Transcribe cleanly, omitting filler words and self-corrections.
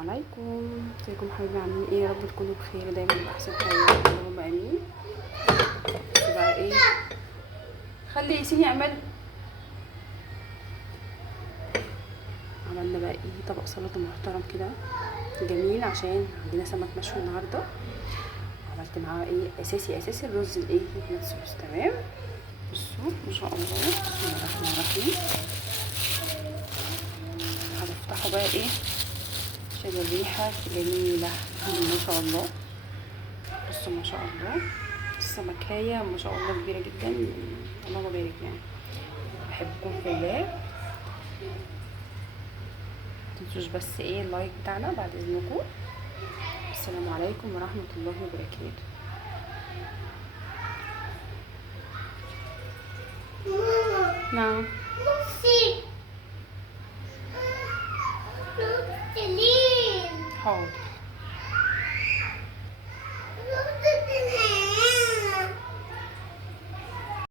عليكم. ازيكم حبايبي، عاملين ايه؟ يا رب تكونوا بخير دايما باحسن حال، اللهم امين. بس بقى ايه، خلي ياسين يعمل. عملنا بقى ايه، طبق سلطه محترم كده جميل عشان عندنا سمك مشوي النهارده. عملت معاه ايه، اساسي الرز الايه الريد صوص. تمام، بصوا ما شاء الله، بسم الله الرحمن الرحيم. هنفتحه بقى ايه عشان الريحه جميله ما شاء الله. بصوا ما شاء الله، السمكية ما شاء الله كبيرة جدا، اللهم بارك يعني. بحبكم في الله، متنسوش بس ايه اللايك بتاعنا بعد اذنكم. السلام عليكم ورحمة الله وبركاته. نعم حاضر.